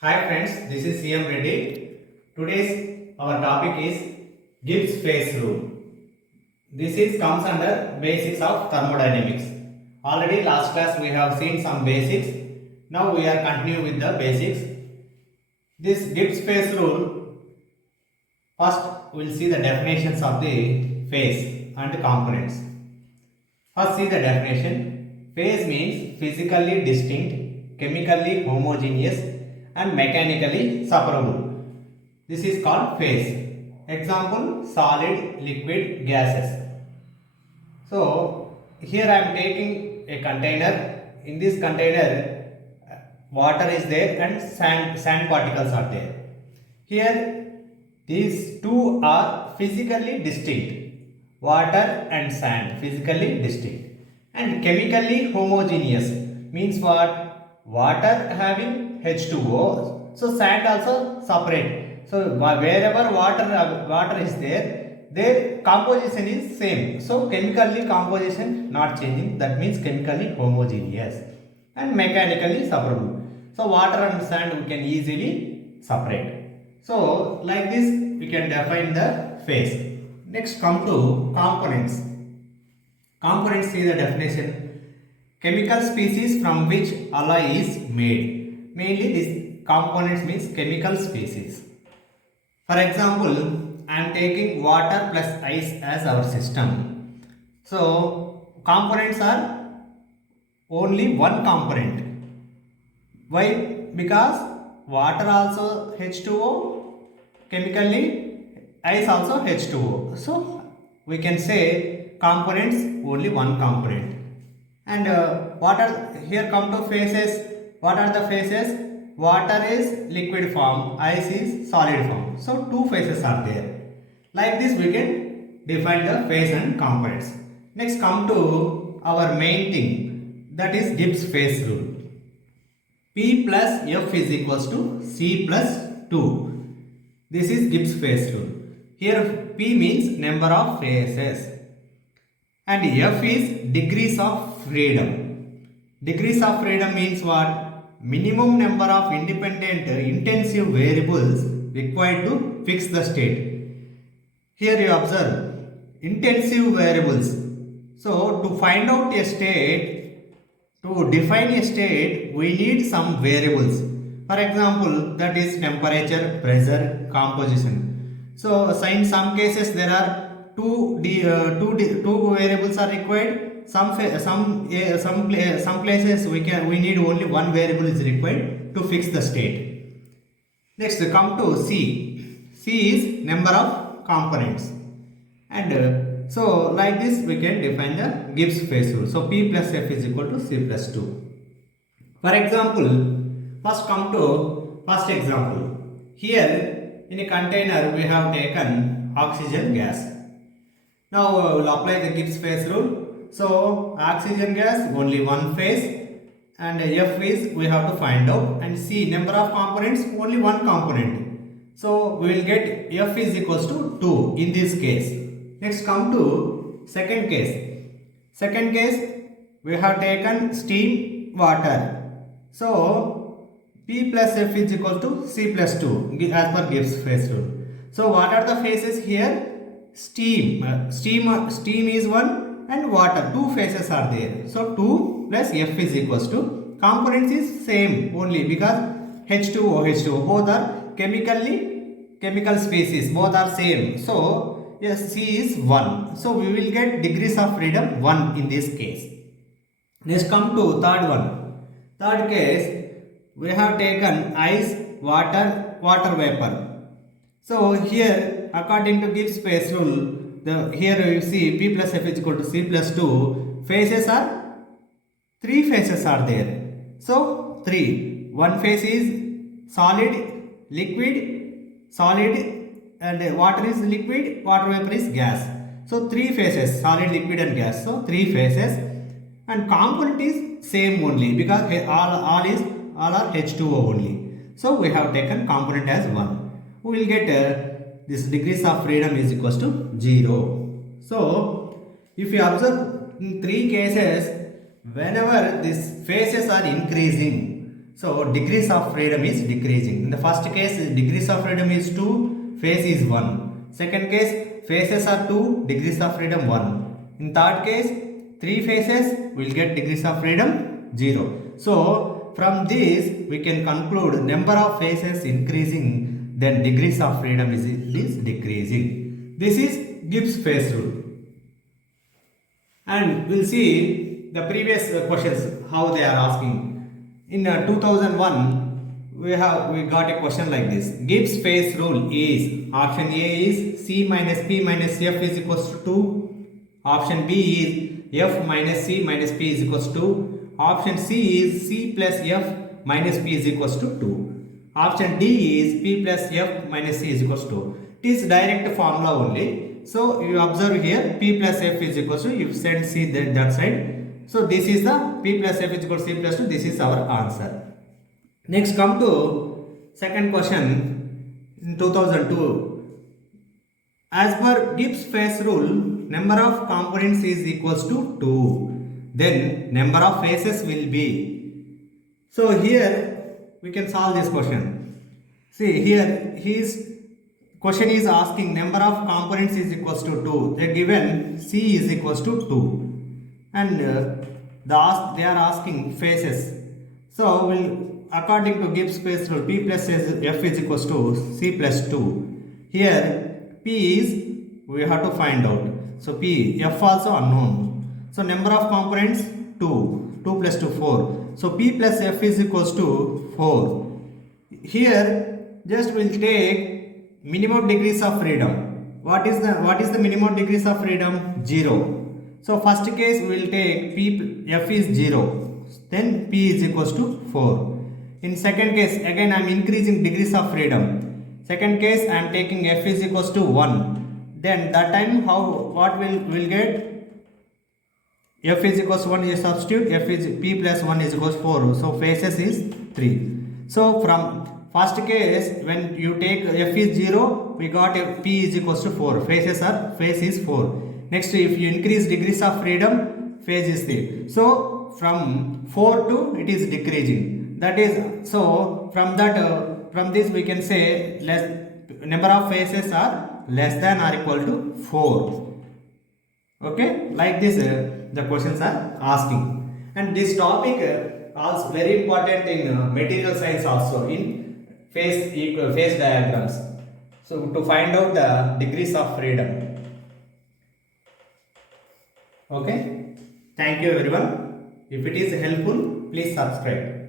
Hi friends, this is CM Reddy. Today's our topic is Gibbs phase rule. This is comes under basics of thermodynamics. Already last class we have seen some basics. Now we are continuing with the basics. This Gibbs phase rule, first we will see the definitions of the phase and components. First see the definition. Phase means physically distinct, chemically homogeneous and mechanically separable. This is called phase. Example, solid, liquid, gases. So here I am taking a container. In this container water is there and sand particles are there. Here these two are physically distinct. Water and sand physically distinct and chemically homogeneous means what? Water having H2O, so sand also separate. So wherever water is there, their composition is same. So chemically composition not changing. That means chemically homogeneous and mechanically separable. So water and sand we can easily separate. So like this we can define the phase. Next come to components. Components, see the definition. Chemical species from which alloy is made. Mainly this components means chemical species. For example, I am taking water plus ice as our system. So components are only one component. Why? Because water also H2O, chemically ice also H2O. So we can say components only one component. And what are here come to phases? What are the phases? Water is liquid form, ice is solid form. So two phases are there. Like this we can define the phase and components. Next come to our main thing, that is Gibbs phase rule. P plus F is equals to C plus 2. This is Gibbs phase rule. Here P means number of phases and F is degrees of freedom. Degrees of freedom means what? Minimum number of independent intensive variables required to fix the state. Here you observe intensive variables. So to find out a state, to define a state, we need some variables. For example, that is temperature, pressure, composition. So in some cases there are two variables are required. Some places we need only one variable is required to fix the state. Next come to C. C is number of components. And so like this we can define the Gibbs phase rule. So P plus F is equal to C plus 2. For example, first come to first example. Here in a container we have taken oxygen gas. Now we will apply the Gibbs phase rule. So oxygen gas only one phase and F is we have to find out, and C number of components only one component. So we will get F is equals to 2 in this case. Next come to second case. Second case we have taken steam, water. So P plus F is equal to C plus 2 as per Gibbs phase rule. So what are the phases here? Steam is one and water, two phases are there. So 2 plus F is equals to, components is same only because H2O both are chemical species, both are same. So yes, C is 1. So we will get degrees of freedom 1 in this case. Next come to third one. Third case we have taken ice, water vapor. So here according to Gibbs phase rule, here you see P plus F is equal to C plus 2. Phases are 3 phases are there. So 3. One phase is solid, liquid, solid, and water is liquid, water vapor is gas. So 3 phases, solid, liquid and gas. So 3 phases, and component is same only because all are H2O only. So we have taken component as 1. We will get this degrees of freedom is equals to 0. So if you observe in 3 cases, whenever these phases are increasing, So degrees of freedom is decreasing. In the first case, degrees of freedom is 2, phase is 1. Second case, phases are 2, degrees of freedom 1. In third case, 3 phases will get degrees of freedom 0. So from this we can conclude number of phases increasing, then degrees of freedom is decreasing. This is Gibbs phase rule. And we'll see the previous questions how they are asking. In 2001 we got a question like this. Gibbs phase rule is, option A is C minus P minus F is equals to 2. Option B is F minus C minus P is equals to 2. Option C is C plus F minus P is equals to 2. Option D is P plus F minus C is equals to 2. It is direct formula only. So you observe here P plus F is equals to, you send C that side. So this is the P plus F is equal to C plus 2. This is our answer. Next come to second question in 2002. As per Gibbs phase rule, number of components is equals to 2. Then number of phases will be. So here we can solve this question. See here his question is asking number of components is equals to 2. They given C is equals to 2. And they are asking phases. So we'll, according to Gibbs phase rule, P plus F is equals to C plus 2. Here P is, we have to find out. So P, F also unknown. So number of components 2. 2 plus 2 4. So P plus F is equals to 4. Here just we'll take minimum degrees of freedom. What is the minimum degrees of freedom? 0. So first case we will take P, F is 0, then P is equals to 4. In second case again I am increasing degrees of freedom. Second case I am taking F is equals to 1. Then that time what will get? F is equals to 1 is substitute, F is P plus 1 is equals to 4. So phases is 3. So from first case when you take F is 0, we got P is equals to 4. Phase is 4. Next, if you increase degrees of freedom, phase is 3. So from 4 to it is decreasing. That is, so from that from this we can say number of phases are less than or equal to 4. Okay, like this the questions are asking. And this topic also very important in material science also, in phase diagrams. So to find out the degrees of freedom. Okay, thank you everyone. If it is helpful, please subscribe.